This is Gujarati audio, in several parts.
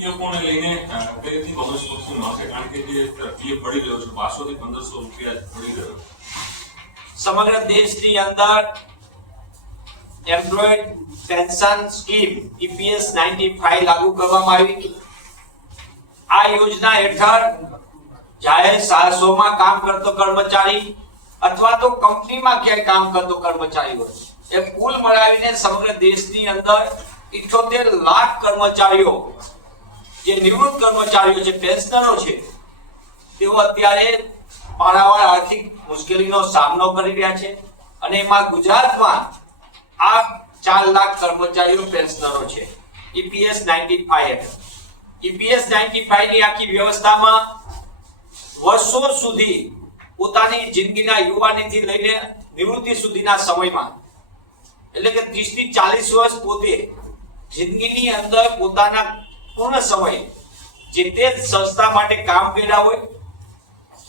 પીએફઓને લઈને કઈ રીતની કોંગ્રેસ પક્ષનું ન છે, કારણ કે જે પીએફ પડી ગયો છે 1200 થી 1500 રૂપિયા પડી ગયો. સમગ્ર દેશની અંદર એમ્પ્લોયડ પેન્શન સ્કીમ EPS 95 લાગુ કરવામાં આવી. આ યોજના હેઠળ જાહેર સાહસોમાં કામ કરતો કર્મચારી અથવા તો કંપનીમાં ક્યાંય કામ કરતો કર્મચારી હોય એ કુલ મળાવીને સમગ્ર દેશની અંદર 78 લાખ કર્મચારીઓ જે નિવૃત્ત કર્મચારીઓ છે, પેન્શનરો છે, તેઓ અત્યારે પારાવાર આર્થિક મુશ્કેલીનો સામનો કરી રહ્યા છે. અને એમાં ગુજરાતમાં આ 4 લાખ કર્મચારીઓ પેન્શનરો છે. EPS 95 EPS 95 ની આખી વ્યવસ્થામાં વર્ષો સુધી પોતાની જિંદગીના યુવાનીથી લઈને નિવૃત્તિ સુધીના સમયમાં, એટલે કે 30 થી 40 વર્ષ પોતે જિંદગીની અંદર પોતાના પૂર્ણ સમય જે તે સંસ્થા માટે કામ કર્યા હોય,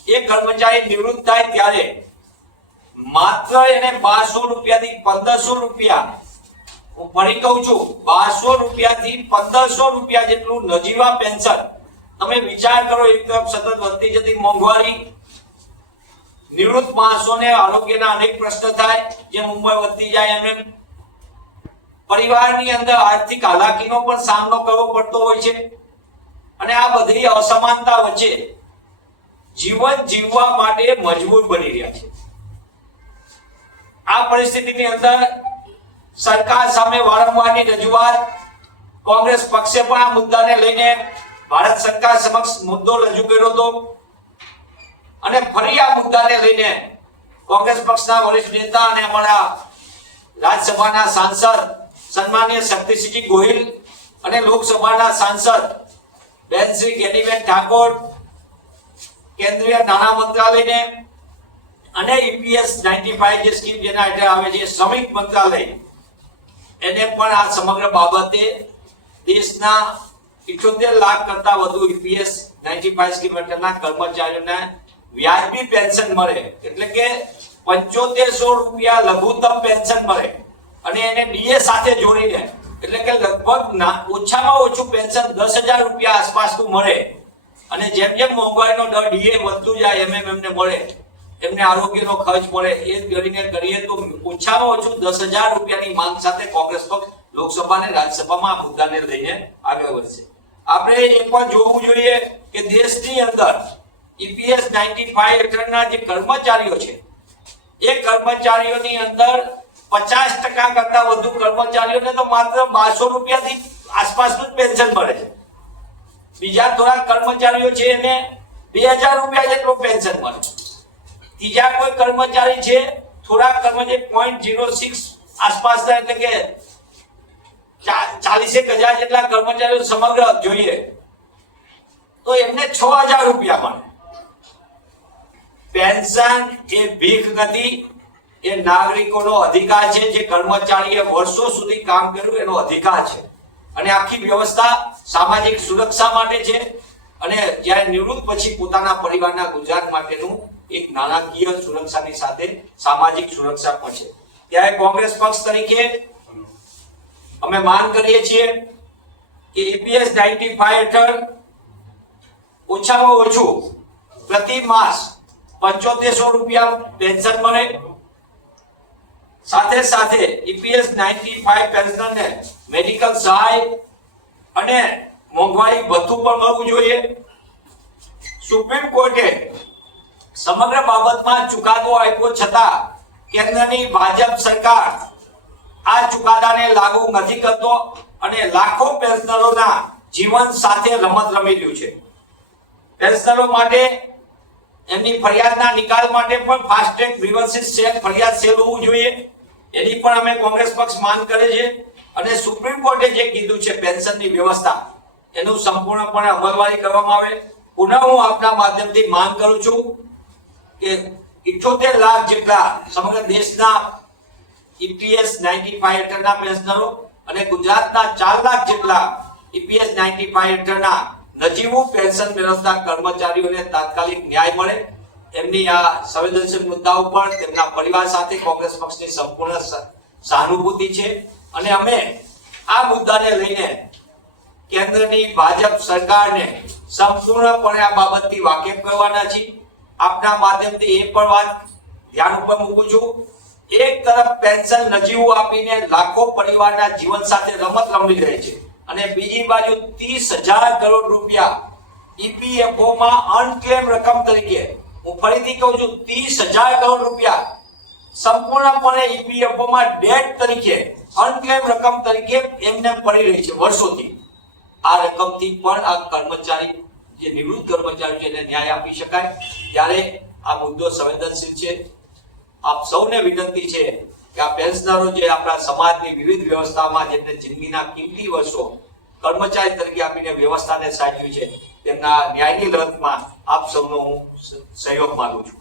એ કર્મચારી નિવૃત્ત થાય ત્યારે માત્ર એને 1200 રૂપિયાથી 1500 રૂપિયા, હું ફરી કહું છું, 1200 રૂપિયાથી 1500 રૂપિયા જેટલું નજીવા પેન્શન. તમે વિચાર કરો, એક તરફ સતત વધતી જતી મોંઘવારી, નિવૃત્ત માણસોને આરોગ્યના અનેક પ્રશ્ન થાય, જેમ ઉંમર વધતી જાય એમ પરિવારની અંદર આર્થિક હાલાકીનો પણ સામનો કરવો પડતો હોય છે. અને આ બધી અસમાનતા વચ્ચે જીવન જીવવા માટે મજબૂર બની રહ્યા છે. આ પરિસ્થિતિની અંદર સરકાર સામે વારંવારની રજૂઆત, કોંગ્રેસ પક્ષે પણ આ મુદ્દાને લઈને ભારત સરકાર સમક્ષ મુદ્દો રજૂ કર્યો હતો. અને ફરી આ મુદ્દાને લઈને કોંગ્રેસ પક્ષના વરિષ્ઠ નેતા અને અમારા રાજ્યસભાના સાંસદ સન્માનીય શક્તિસિંહજી ગોહિલ અને લોકસભાના સાંસદ બેન શ્રી ગેનીબેન ઠાકોર, કેન્દ્રીય નાણાં મંત્રાલયને અને EPS 95 જે સ્કીમ જેના હેઠળ આવે છે શ્રમિક મંત્રાલય, એને પણ આ સમગ્ર બાબતે દેશના 78 લાખ કરતા વધુ EPS 95 સ્કીમ હેઠળના કર્મચારીઓને વ્યાજબી પેન્શન મળે, એટલે કે 7500 રૂપિયા લઘુત્તમ પેન્શન મળે. અને એને DA સાથે જોડીને, એટલે કે લગભગ ઓછામાં ઓછું પેન્શન 10,000 રૂપિયા આસપાસનું મળે. અને જેમ જેમ મોંઘવારીનો દર DA વધતું જાય એમ એમને મળે, એમને આરોગ્યનો ખર્ચ મળે. એ કરીને કરીએ તો ઓછામાં ઓછું 10,000 રૂપિયાની માંગ સાથે કોંગ્રેસ પક્ષ લોકસભા અને રાજ્યસભામાં આ મુદ્દાને લઈને આગળ વધશે. આપણે એ પણ જોવું જોઈએ કે દેશની અંદર EPS 95 હેઠળના જે કર્મચારીઓ છે, એ કર્મચારીઓની અંદર 50% કરતા વધુ કર્મચારીઓને તો માત્ર 1200 રૂપિયાથી આસપાસનું જ પેન્શન મળે છે. બીજા થોડા કર્મચારીઓ છે એને 2000 રૂપિયા જેટલું પેન્શન મળે. ત્રીજા કોઈ કર્મચારી છે, થોડા કર્મચારી 0.06 આસપાસના, એટલે કે 40,000 જેટલા કર્મચારીઓ સમગ્ર જોઈએ તો એમને 6000 રૂપિયા મળે. પેન્શન એ ભીખ નથી, એ નાગરિકોનો અધિકાર છે. જે કર્મચારીએ વર્ષો સુધી કામ કર્યું એનો અધિકાર છે. અને આખી વ્યવસ્થા સામાજિક સુરક્ષા માટે છે. અને જ્યારે નિવૃત્ત પછી પોતાના પરિવારના ગુજરાત માટેનું એક નાણાકીય સુરક્ષાની સાથે સામાજિક સુરક્ષા પણ છે. ત્યારે કોંગ્રેસ પક્ષ તરીકે અમે માંગ કરીએ છીએ કે EPS 95 હેઠળ ઓછામાં ઓછું પ્રતિ માસ 7500 રૂપિયા પેન્શન મળે. સાથે સાથે EPS 95 પેન્શનરને મેડિકલ સહાય અને મોંઘવારી ભથ્થું પણ મળવું જોઈએ. સુપ્રીમ કોર્ટે સમગ્ર બાબતમાં ચુકાદો આપ્યો છતાં કેન્દ્રની ભાજપ સરકાર આ ચુકાદાને લાગુ નથી કરતો અને લાખો પેન્શનરોના જીવન સાથે રમત રમી રહ્યું છે. પેન્શનરો માટે એમની ફરિયાદના નિકાલ માટે પણ ફાસ્ટ ટ્રેક ગ્રીવન્સીસ સેલ, ફરિયાદ સેલ હોવું જોઈએ. એની પણ અમે કોંગ્રેસ પક્ષ માંગ કરે છે. અને સુપ્રીમ કોર્ટે જે કીધું છે પેન્શનની વ્યવસ્થા, એનું સંપૂર્ણપણે અમલવારી કરવામાં આવે. પુનઃ હું આપના માધ્યમથી માંગ કરું છું કે 78 લાખ જેટલા સમગ્ર દેશના EPS 95 હેઠળના પેન્શનરો અને ગુજરાતના 4 લાખ જેટલા EPS 95 હેઠળના નજીવું પેન્શન મેળવતા કર્મચારીઓને તાત્કાલિક ન્યાય મળે. એમની આ સંવેદનશીલ મુદ્દાઓ પર તેમના પરિવાર સાથે કોંગ્રેસ પક્ષની સંપૂર્ણ સહાનુભૂતિ છે. અને અમે આ મુદ્દાને લઈને કેન્દ્રની ભાજપ સરકારને સંપૂર્ણપણે આ બાબતથી વાકેફ કરવાના છીએ. આપના માધ્યમથી એ પણ વાત ધ્યાન ઉપર મૂકું છું, એક તરફ પેન્શન નજીવું આપીને લાખો પરિવારના જીવન સાથે રમત રમી રહે છે અને બીજી બાજુ 30,000 કરોડ રૂપિયા ઈપીએફઓ માં અનક્લેમ રકમ તરીકે, હું ફરીથી કહું છું, 30,000 કરોડ રૂપિયા સંપૂર્ણપણે ઈપીએફઓ માં ડેટ તરીકે, અનક્લેમ રકમ તરીકે એમને પડી રહી છે વર્ષોથી. આ રકમથી પણ આ કર્મચારી, જે નિવૃત્ત કર્મચારી છે, એને ન્યાય આપી શકાય. ત્યારે આ મુદ્દો સંવેદનશીલ છે. આપ સૌને વિનંતી છે કે આ પેન્શનરો જે આપણા સમાજની વિવિધ વ્યવસ્થામાં જેમને જિંદગીના કિંમતી વર્ષો કર્મચારી તરીકે આપીને વ્યવસ્થાને સાચવી છે, તેમના ન્યાયની લડતમાં આપ સૌનો હું સહયોગ માંગુ છું.